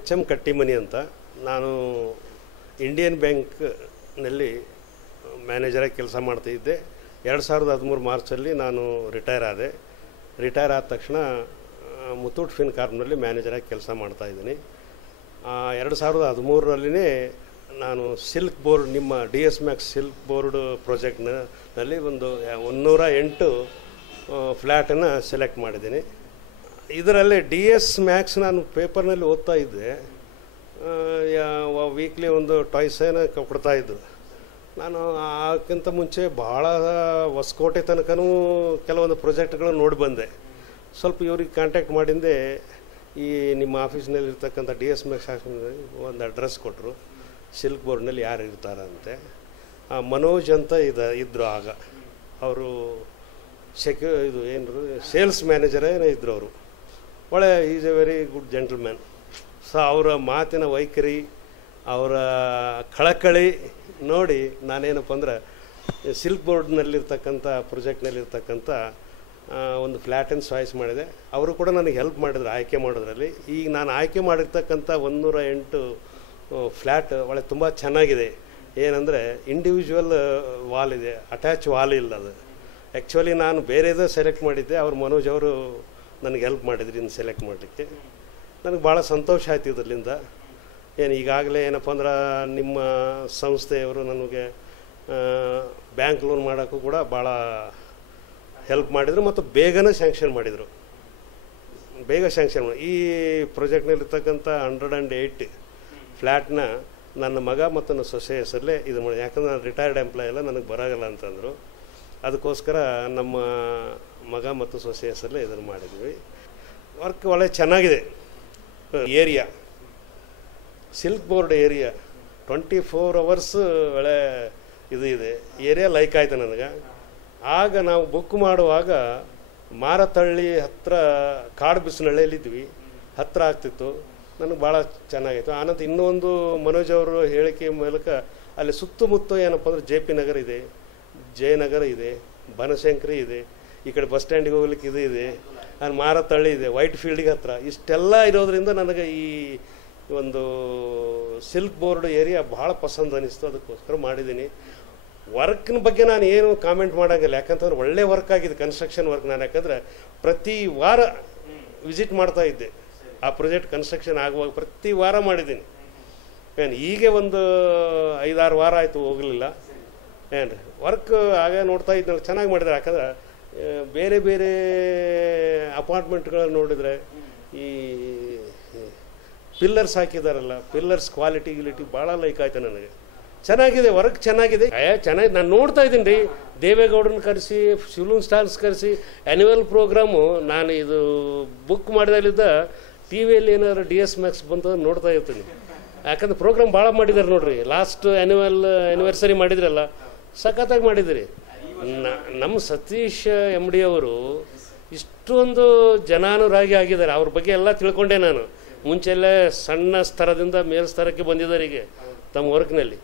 H M Kattimani ಅಂತ. ನಾನು Indian ಬ್ಯಾಂಕ್ನಲ್ಲಿ ಮ್ಯಾನೇಜರಾಗಿ ಕೆಲಸ ಮಾಡ್ತಾಯಿದ್ದೆ. 2013 ಮಾರ್ಚಲ್ಲಿ ನಾನು ರಿಟೈರ್ ಆದೆ. ರಿಟೈರ್ ಆದ ತಕ್ಷಣ ಮುತ್ತೂಟ್ ಫಿನ್ಕಾರ್ಪ್ನಲ್ಲಿ ಮ್ಯಾನೇಜರಾಗಿ ಕೆಲಸ ಮಾಡ್ತಾಯಿದ್ದೀನಿ. 2013ರಲ್ಲಿನೇ ನಾನು ಸಿಲ್ಕ್ ಬೋರ್ಡ್, ನಿಮ್ಮ DS ಮ್ಯಾಕ್ಸ್ ಸಿಲ್ಕ್ ಬೋರ್ಡ್ ಪ್ರಾಜೆಕ್ಟ್ನಲ್ಲಿ ಒಂದು 108 ಫ್ಲ್ಯಾಟನ್ನು ಸೆಲೆಕ್ಟ್ ಮಾಡಿದ್ದೀನಿ. ಇದರಲ್ಲಿ DS ಮ್ಯಾಕ್ಸ್ ನಾನು ಪೇಪರ್ನಲ್ಲಿ ಓದ್ತಾ ಇದ್ದೆ. ವೀಕ್ಲಿ ಒಂದು ಟಾಯ್ಸೇನ ಕೊಡ್ತಾಯಿದ್ರು. ನಾನು ಅದಕ್ಕಿಂತ ಮುಂಚೆ ಭಾಳ ಹೊಸಕೋಟೆ ತನಕನೂ ಕೆಲವೊಂದು ಪ್ರಾಜೆಕ್ಟ್ಗಳು ನೋಡಿ ಬಂದೆ. ಸ್ವಲ್ಪ ಇವ್ರಿಗೆ ಕಾಂಟ್ಯಾಕ್ಟ್ ಮಾಡಿಂದೆ ಈ ನಿಮ್ಮ ಆಫೀಸ್ನಲ್ಲಿರ್ತಕ್ಕಂಥ DS ಮ್ಯಾಕ್ಸ್ ಆಫೀಸ್ನಲ್ಲಿ ಒಂದು ಅಡ್ರೆಸ್ ಕೊಟ್ಟರು. ಸಿಲ್ಕ್ ಬೋರ್ಡ್ನಲ್ಲಿ ಯಾರು ಇರ್ತಾರಂತೆ. ಮನೋಜ್ ಅಂತ ಇದ್ದರು ಆಗ. ಅವರು ಇದು ಏನು ಸೇಲ್ಸ್ ಮ್ಯಾನೇಜರೇ ಇದ್ದರು. ಅವರು ಒಳ್ಳೆ is A very good gentleman. So ಅವರ ಮಾತಿನ ವೈಖರಿ, ಅವರ ಕಳಕಳಿ ನೋಡಿ ನಾನೇನಪ್ಪ ಅಂದ್ರೆ ಸಿಲ್ಕ್ ಬೋರ್ಡ್ನಲ್ಲಿರ್ತಕ್ಕಂಥ ಪ್ರಾಜೆಕ್ಟ್ನಲ್ಲಿರ್ತಕ್ಕಂಥ ಒಂದು ಫ್ಲ್ಯಾಟನ್ನು ಚಾಯ್ಸ್ ಮಾಡಿದೆ. ಅವರು ಕೂಡ ನನಗೆ ಹೆಲ್ಪ್ ಮಾಡಿದ್ರು ಆಯ್ಕೆ ಮಾಡೋದ್ರಲ್ಲಿ. ಈಗ ನಾನು ಆಯ್ಕೆ ಮಾಡಿರ್ತಕ್ಕಂಥ 108 ಫ್ಲ್ಯಾಟ್ ಒಳ್ಳೆ ತುಂಬ ಚೆನ್ನಾಗಿದೆ. ಏನಂದರೆ ಇಂಡಿವಿಜುವಲ್ ವಾಲ್ ಇದೆ, ಅಟ್ಯಾಚ್ ವಾಲ್ ಇಲ್ಲ. ಅದು ಆ್ಯಕ್ಚುಲಿ ನಾನು ಬೇರೆದೇ ಸೆಲೆಕ್ಟ್ ಮಾಡಿದ್ದೆ. ಅವ್ರು ಮನೋಜ್ ಅವರು ನನಗೆ ಹೆಲ್ಪ್ ಮಾಡಿದ್ರು ಇನ್ನು ಸೆಲೆಕ್ಟ್ ಮಾಡಲಿಕ್ಕೆ. ನನಗೆ ಭಾಳ ಸಂತೋಷ ಆಯ್ತು ಇದರಿಂದ. ಏನು ಈಗಾಗಲೇ ಏನಪ್ಪ ಅಂದ್ರೆ ನಿಮ್ಮ ಸಂಸ್ಥೆಯವರು ನನಗೆ ಬ್ಯಾಂಕ್ ಲೋನ್ ಮಾಡೋಕ್ಕೂ ಕೂಡ ಭಾಳ ಹೆಲ್ಪ್ ಮಾಡಿದರು ಮತ್ತು ಬೇಗನೆ ಸ್ಯಾಂಕ್ಷನ್ ಮಾಡಿದರು. ಬೇಗ ಸ್ಯಾಂಕ್ಷನ್ ಮಾಡಿ ಈ ಪ್ರಾಜೆಕ್ಟ್ನಲ್ಲಿರ್ತಕ್ಕಂಥ 108 ಫ್ಲ್ಯಾಟ್ನ ನನ್ನ ಮಗ ಮತ್ತು ನನ್ನ ಸೊಸೆ ಹೆಸರಲ್ಲೇ ಇದು ಮಾಡಿ. ಯಾಕಂದ್ರೆ ನಾನು ರಿಟೈರ್ಡ್ ಎಂಪ್ಲಾಯ್ ಎಲ್ಲ ನನಗೆ ಬರೋಲ್ಲ ಅಂತಂದರು. ಅದಕ್ಕೋಸ್ಕರ ನಮ್ಮ ಮಗ ಮತ್ತು ಸೊಸೆ ಹೆಸರಲ್ಲೇ ಇದನ್ನು ಮಾಡಿದ್ವಿ. ವರ್ಕ್ ಒಳ್ಳೆ ಚೆನ್ನಾಗಿದೆ. Area silk board area 24 hours ಒಳ್ಳೆ ಇದು ಇದೆ. ಏರಿಯಾ ಲೈಕ್ ಆಯಿತು ನನಗೆ. ಆಗ ನಾವು ಬುಕ್ ಮಾಡುವಾಗ ಮಾರತಳ್ಳಿ ಹತ್ತಿರ ಕಾಡು ಬಿಸಿನಳ್ಳಿಯಲ್ಲಿದ್ವಿ, ಹತ್ತಿರ ಆಗ್ತಿತ್ತು. ನನಗೆ ಭಾಳ ಚೆನ್ನಾಗಿತ್ತು. ಆನಂತರ ಇನ್ನೊಂದು ಮನೋಜ್ ಅವರು ಹೇಳಿಕೆ ಮೂಲಕ ಅಲ್ಲಿ ಸುತ್ತಮುತ್ತ ಏನಪ್ಪ ಅಂದರೆ JP ನಗರ ಇದೆ, ಜಯನಗರ ಇದೆ, ಬನಶಂಕರಿ ಇದೆ, ಈ ಕಡೆ ಬಸ್ ಸ್ಟ್ಯಾಂಡಿಗೆ ಹೋಗ್ಲಿಕ್ಕೆ ಇದು ಇದೆ, ಅಲ್ಲಿ ಮಾರತಳ್ಳಿ ಇದೆ, ವೈಟ್ ಫೀಲ್ಡಿಗೆ ಹತ್ರ. ಇಷ್ಟೆಲ್ಲ ಇರೋದ್ರಿಂದ ನನಗೆ ಈ ಒಂದು ಸಿಲ್ಕ್ ಬೋರ್ಡ್ ಏರಿಯಾ ಭಾಳ ಪಸಂದ್ ಅನ್ನಿಸ್ತು. ಅದಕ್ಕೋಸ್ಕರ ಮಾಡಿದ್ದೀನಿ. ವರ್ಕ್ನ ಬಗ್ಗೆ ನಾನು ಏನು ಕಾಮೆಂಟ್ ಮಾಡೋಂಗಿಲ್ಲ. ಯಾಕಂತಂದ್ರೆ ಒಳ್ಳೆ ವರ್ಕ್ ಆಗಿದೆ ಕನ್ಸ್ಟ್ರಕ್ಷನ್ ವರ್ಕ್. ನಾನು ಯಾಕಂದರೆ ಪ್ರತಿ ವಾರ ವಿಸಿಟ್ ಮಾಡ್ತಾ ಇದ್ದೆ. ಆ ಪ್ರಾಜೆಕ್ಟ್ ಕನ್ಸ್ಟ್ರಕ್ಷನ್ ಆಗುವಾಗ ಪ್ರತಿ ವಾರ ಮಾಡಿದ್ದೀನಿ. ಏನು ಹೀಗೆ ಒಂದು 5-6 ವಾರ ಆಯಿತು ಹೋಗಲಿಲ್ಲ. ಏನು ವರ್ಕ್ ಆಗ ನೋಡ್ತಾ ಇದ್ದಲ್ಲಿ ಚೆನ್ನಾಗಿ ಮಾಡಿದ್ದಾರೆ. ಯಾಕಂದ್ರೆ ಬೇರೆ ಬೇರೆ ಅಪಾರ್ಟ್ಮೆಂಟ್ಗಳನ್ನು ನೋಡಿದರೆ ಈ ಪಿಲ್ಲರ್ಸ್ ಹಾಕಿದಾರಲ್ಲ, ಪಿಲ್ಲರ್ಸ್ ಕ್ವಾಲಿಟಿ ಭಾಳ ಲೈಕ್ ಆಯಿತು ನನಗೆ. ಚೆನ್ನಾಗಿದೆ, ವರ್ಕ್ ಚೆನ್ನಾಗಿದೆ. ಚೆನ್ನಾಗಿ ನಾನು ನೋಡ್ತಾ ಇದ್ದೀನಿ ರೀ. ದೇವೇಗೌಡರನ್ನ ಕರೆಸಿ, ಶಿವಲೂನ್ ಸ್ಟಾರ್ಸ್ ಕರೆಸಿ ಆ್ಯನ್ಯುವಲ್ ಪ್ರೋಗ್ರಾಮು ನಾನು ಇದು ಬುಕ್ ಮಾಡಿದಾಗಲಿದ್ದ TV ಏನಾದ್ರು DS ಮ್ಯಾಕ್ಸ್ ಬಂತು ನೋಡ್ತಾ ಇರ್ತೀನಿ. ಯಾಕಂದ್ರೆ ಪ್ರೋಗ್ರಾಮ್ ಭಾಳ ಮಾಡಿದ್ದಾರೆ ನೋಡ್ರಿ. ಲಾಸ್ಟ್ ಆ್ಯನಿವರ್ಸರಿ ಮಾಡಿದ್ರಲ್ಲ, ಸಖತ್ತಾಗಿ ಮಾಡಿದಿರಿ. ನಮ್ಮ ಸತೀಶ್ MD ಅವರು ಇಷ್ಟೊಂದು ಜನಾನುರಾಗಿ ಆಗಿದ್ದಾರೆ. ಅವ್ರ ಬಗ್ಗೆ ಎಲ್ಲ ತಿಳ್ಕೊಂಡೆ ನಾನು. ಮುಂಚೆಲ್ಲೇ ಸಣ್ಣ ಸ್ತರದಿಂದ ಮೇಲ್ ಸ್ತರಕ್ಕೆ ಬಂದಿದ್ದಾರೆ ಈಗ ತಮ್ಮ ವರ್ಕ್ನಲ್ಲಿ.